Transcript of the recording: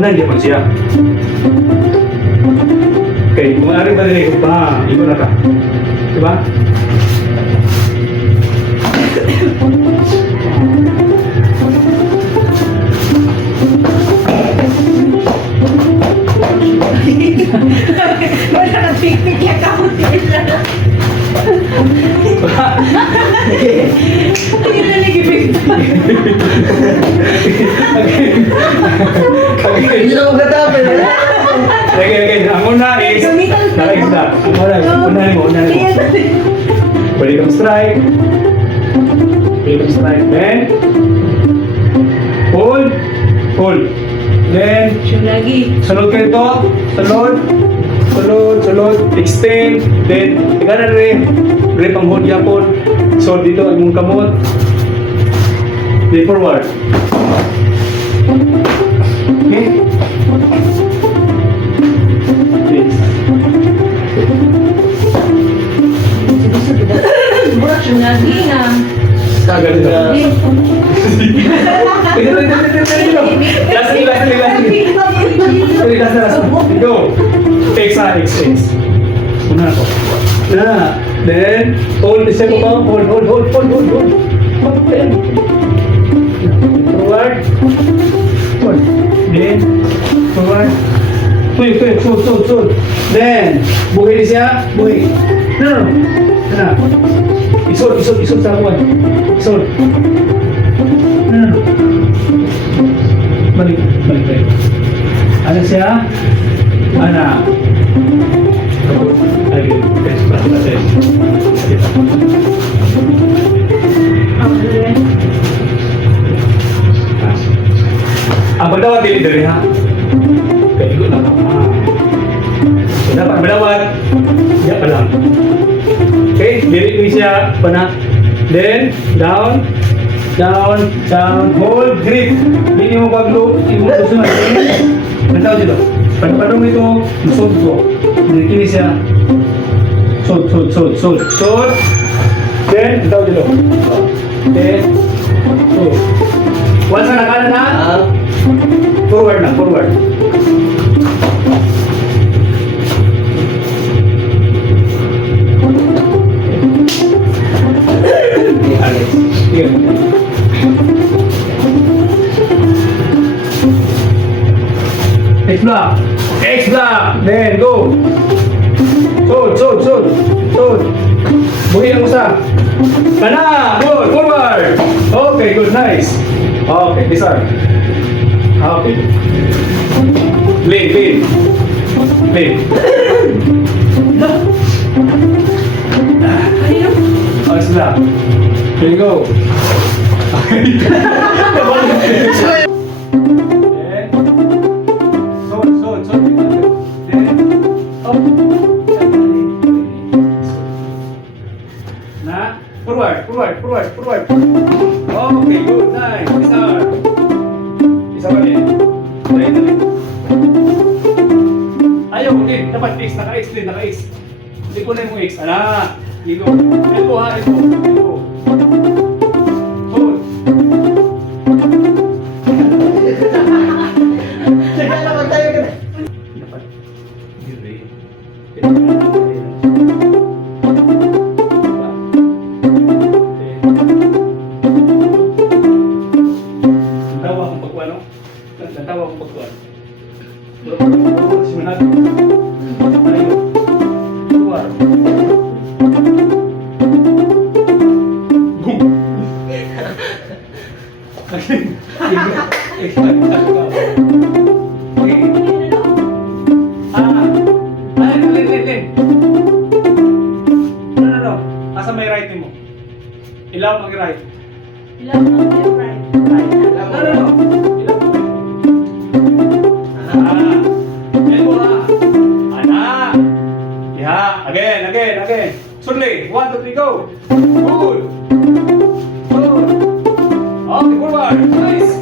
Una hindi pa siya. Okay, kung ari ba rin pa, ikaw na ka. Diba? Wala ka pikpik ya kamutin. Hindi na nagipik. Hindi na magkatapin. Okay. Ang una is, naka-isda. Ang una mo. Welcome strike. Then, hold. Then, Lagi. sunod kayo ito. Sunod. Extend. Then, ikaw na rin. Grip ang hold yapon. So, dito ang mong kamot. Then, forward. Okay? Yes. Burak siya lagi na. Kagad ito. Last. Go. X. Una ako. Then, hold. Isa ko pa. Hold. Then, forward. Hold. Then, forward. Quick. Sul. Then, buhay siya. Buhay. No. Isod sa kuwan. Isod. No. Balik. Ano siya? Ana. Again. Ang badawat dili ha. Kaigo na ka. So dapat badawat. Ya pa lang. Okay, dili siya pana. Then down. Hold, grip. Hindi mo pag-loop, hindi mo gusto na. Nantaw dito. Pagpadong ito, lusod ko. Dili siya. Sod. Then, nantaw dito. Then, so. Once na nakanan na, forward. Here. X block. Then go. Sod. Buhi ang usa. Kana. Good. Forward. Okay. Good. Nice. Okay. Disarm. Okay. Lean. X block. Here you go. Forward. Okay, good, nice. Isa pa din. Ayaw, hindi. Dapat X, naka-X. Hindi ko na yung X. Ego. Ego. Hold. Sige naman tayo ka na. Dapat. Hindi. Natawa akong pagkuhan. Simulan natin. Tayo. Keluar. Boom. Len. No. Asa may right mo? Ilaw ang right. Ilang ang right. No. Again. Surely. 1, 2, 3, go. Good. Okay, forward. Nice.